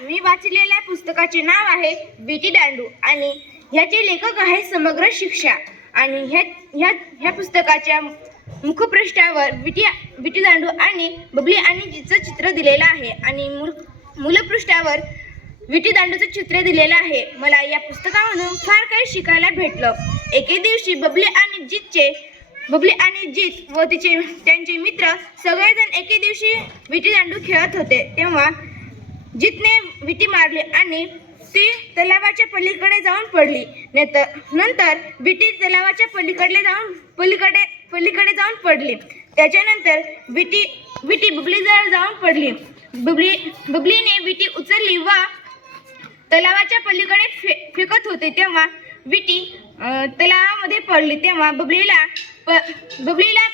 मी वाचलेल्या पुस्तकाचे नाव आहे विटी दांडू आणि ह्याचे लेखक आहे समग्र शिक्षा। आणि ह्या पुस्तकाच्या मुखपृष्ठावर विटी दांडू आणि बबली आणि जीचं चित्र दिलेलं आहे आणि मूलपृष्ठावर विटी दांडूचं चित्र दिलेलं आहे। मला या पुस्तकामधून फार काही शिकायला भेटलं। एके दिवशी बबली आणि जीत व त्यांचे मित्र सगळेजण एके दिवशी विटी दांडू खेळत होते। तेव्हा जीतने विटी मारली आणि ती तलावाच्या पलीकडे जाऊन पडली। नंतर विटी तलावाच्या पलीकडे जाऊन पडली। त्याच्यानंतर विटी बबलीजवळ जाऊन पडली। बबलीने विटी उचलली व तलावाच्या पलीकडे फेकत होते तेव्हा विटी तलावामध्ये पडली। तेव्हा बबलीला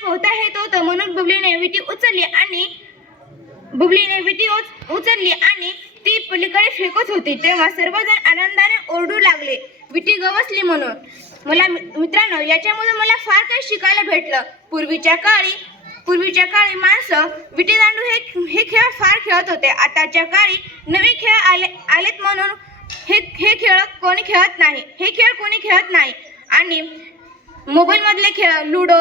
पोहता येत होतं म्हणून बबलीने विटी उचलली आणि ती पलीकडे फेकत होती। तेव्हा सर्वजण आनंदाने ओरडू लागले, विटी गवसली म्हणून। मित्रांनो, याच्यामधून मला फार काही शिकायला भेटलं। पूर्वीच्या काळी माणसं विटी दांडू हे खेळ फार खेळत होते। आताच्या काळी नवे खेळ आलेत म्हणून हे खेळ कोणी खेळत नाही आणि मोबाईल मधले खेळ लुडो,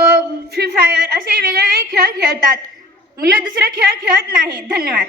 फ्री फायर असे वेगवेगळे खेळ खेळतात। मुलं दुसरे खेळ खेळत नाही। धन्यवाद।